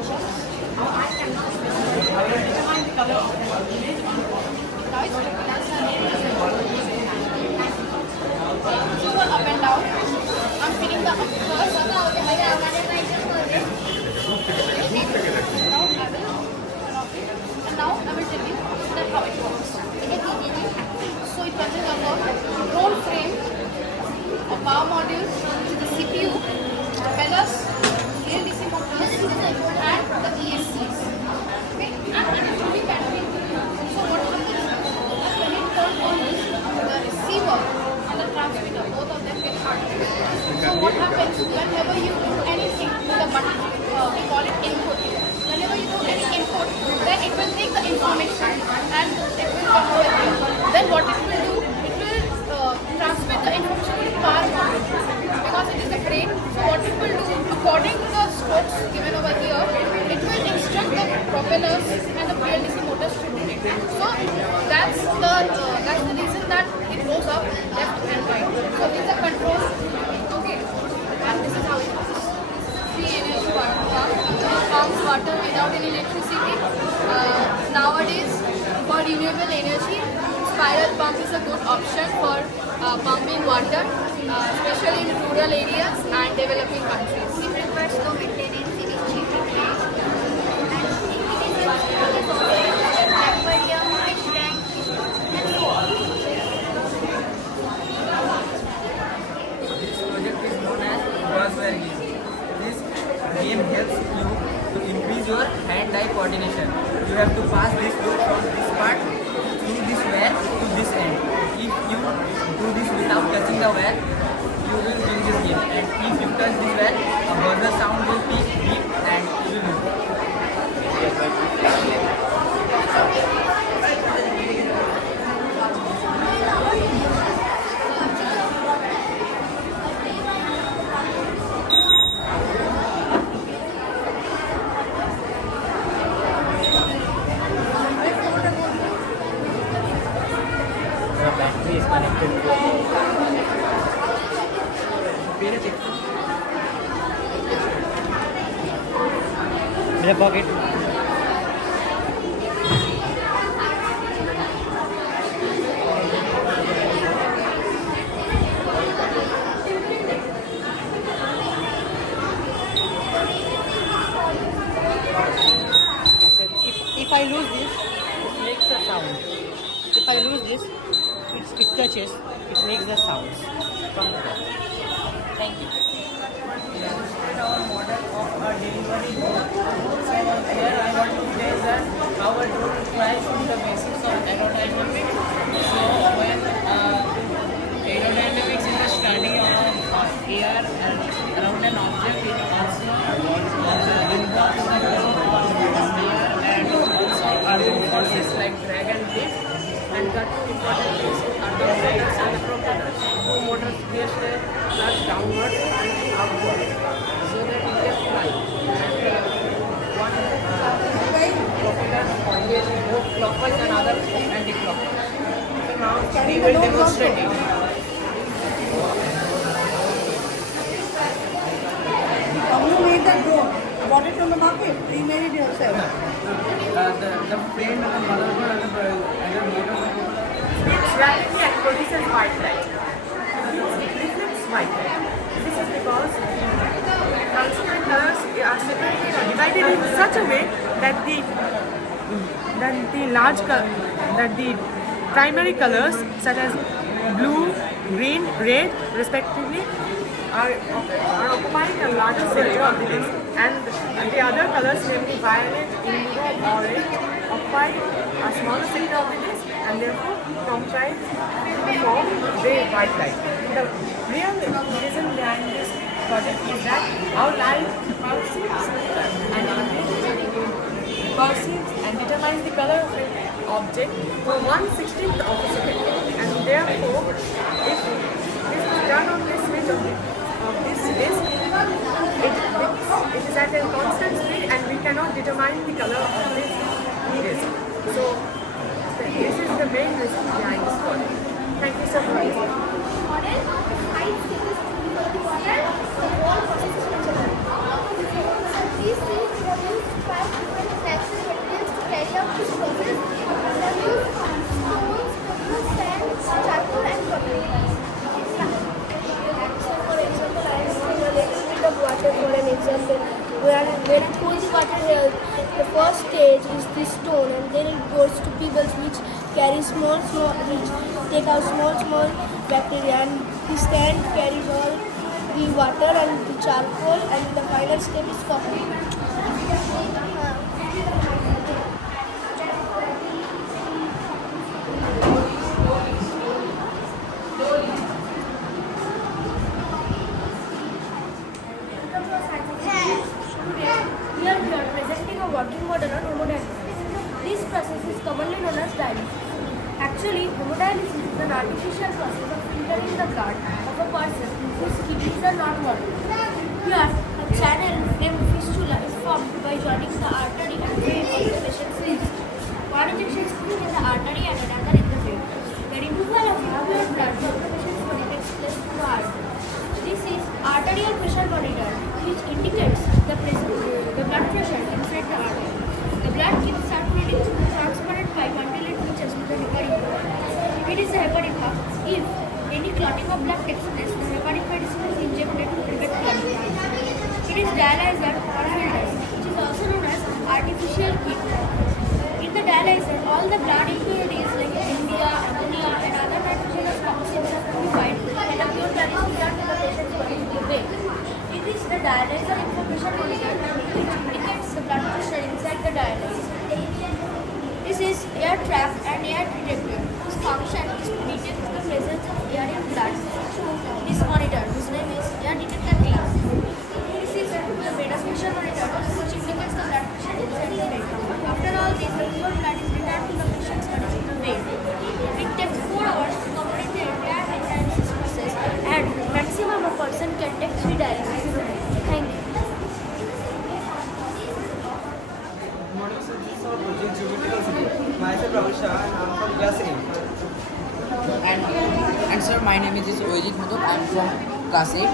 Determine the color of the image on the bottom. Now it's so go up and down. I'm feeling the up first. Now I will. And now I will tell you that how it works. So it consists of a roll frame, a power module, which is the CPU, propellers, real DC motors, and the ESCs. Okay? And it will be battery. So what happens when you turn on this, the receiver and the transmitter, both of them get activated. So what happens whenever you do anything with the button, we call it input. Whenever you do any input, then it will take the information and it will convert it. Then what it will do, it will transmit the information to the power module because it is the brain. So what it will do, according to the strokes given over here, it will instruct the propellers and the PLDC motors to do it. So that's the reason that it goes up left and right. So this is the control. Okay, and this is how it works. Free energy water pump. Pumps water without any electricity. Nowadays, for renewable energy, spiral pump is a good option for pumping water, especially in rural areas and developing countries. It requires no maintenance, it is cheap to place, and it is aquarium, fish tank, and so on. This project is known as crosswire game. This game helps you to increase your hand-eye coordination. You have to pass this loop from this part through this wire to this end. If you do this without touching the wire, you will win this game. And if you touch this wire, a buzzer sound will beep and you will win. The battery is connected to मेरा pocket if I lose this, it makes a sound. If I lose this, it touches, it makes the sounds from the top. Thank you. We have demonstrated our model of a delivery drone. So here I want to place that how a drone flies from the basics of aerodynamics. So when aerodynamics is the study of air around an object, it also involves the air and also other forces like drag and lift. And the two important things are the motors and the propellers. Two motors place the thrust downward and upward so that it can fly. And one propeller always both clockwise and other anti-clockwise. So now we will demonstrate it. You made that drone. Bought it from the market. You made it yourself. The frame and the motherboard and the motor. It's rapidly and produces white light. It reflects white light. This is because transparent colors are separated or divided in such a way that the primary colors such as blue, green, red, respectively, are occupying a larger center of the disc, and the other colors, namely violet, indigo, orange, occupy a smaller center of the disc and therefore comprise the form gray white light. The real reason behind this project is that our light perceives and determines the color of an object for 1/16th of a second, and therefore if this is done on this switch of this disc, it is at a constant speed and we cannot determine the color of this disc. So this is the main reason behind this project. Thank you so much. Model, 5 stages to the water, the wall process is natural. These things stage is this stone, and then it goes to pebbles which carry which take out small bacteria, and the sand carries all the water and the charcoal, and the final step is coffee. Here we are presenting a working model on hemodialysis. This process is commonly known as dialysis. Actually, hemodialysis is an artificial process of filtering the blood of a person whose kidneys are not working. Here, a channel named fistula is formed by joining the artery and vein of the patient's wrist. One injection is put in the artery and another in the vein. The removal of irregular blood from the patient's body takes place through the artery. This is arterial pressure monitor, which indicates the blood pressure inside the artery. The blood keeps circulating through the transparent pipe until it reaches to the hepatic valve. It is the hepatic valve. If any clotting of blood takes place, the hepatic medicine is injected to prevent clotting. It is dialyzer or filter, which is also known as artificial kidney. In the dialyzer, all the blood impurities like urea, ammonia, and other nitrogenous compounds are purified and a pure blood is returned to the patient's body in the vein. It is the dialyzer information monitor which indicates the blood pressure inside the dialyzer. This is air trap and air detector, whose function is to detect the presence of air in blood through this monitor, whose name is air detector glass. This is the venous pressure monitor, which indicates the blood pressure inside the vein. After all this, the pure blood is returned to the patient's body in the vein. It takes 4 hours to complete the entire dialysis process, and maximum a person can take 3 dialysis in a day. Thank you. Myself Rahul Shah and I'm from class 8. And sir, my name is Ojit Mudok. I'm from class 8.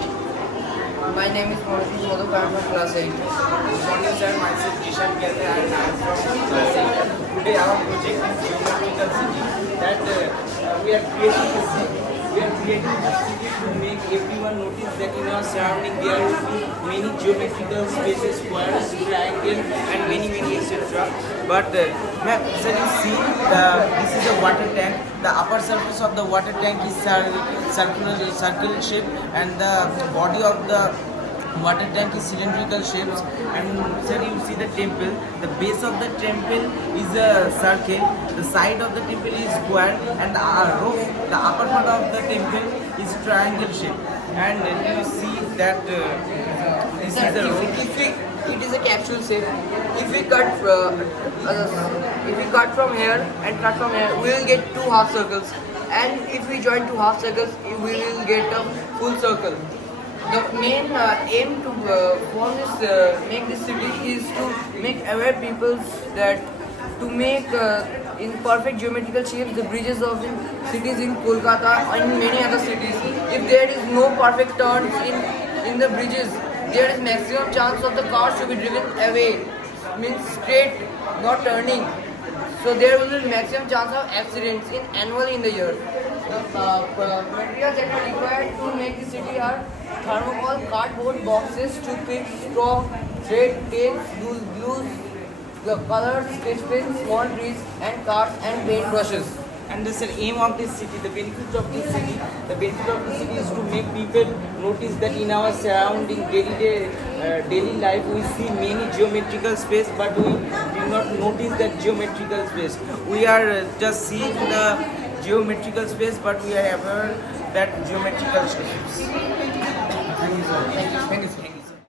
My name is Mauritius Madhuk, I'm from class 8. Good morning sir, myself Jishan Kelly and I am from class 8. Today our project is geometrical city that we are creating a city. We are creating a city to make everyone notice that in our surrounding there will be many geometrical spaces, squares, triangle and many etc. But ma'am, sir, you see this is a water tank. The upper surface of the water tank is circular shape and the body of the water tank is cylindrical shapes, and sir, you see the temple. The base of the temple is a circle, the side of the temple is square, and the roof, the upper part of the temple is triangle shape. And you see that this Sir, is the roof. it is a capsule shape. If we cut from here and cut from here, we will get 2 half circles. And if we join 2 half circles, we will get a full circle. The main aim to make this city is to make aware people that to make in perfect geometrical shapes the bridges of cities in Kolkata and many other cities. If there is no perfect turns in the bridges, there is maximum chance of the cars to be driven away, means straight, not turning. So there will be maximum chance of accidents annually in the year. The materials that are required to make the city are thermocol, cardboard boxes, toothpicks, straw, thread, tapes, glues, the colors, sketch pens, small trees, and cards and paint brushes. And the aim of this city, the benefit of this city is to make people notice that in our surrounding daily life we see many geometrical space, but we do not notice that geometrical space. We are just seeing the geometrical space, but we are aware that geometrical shapes. Thank you, sir.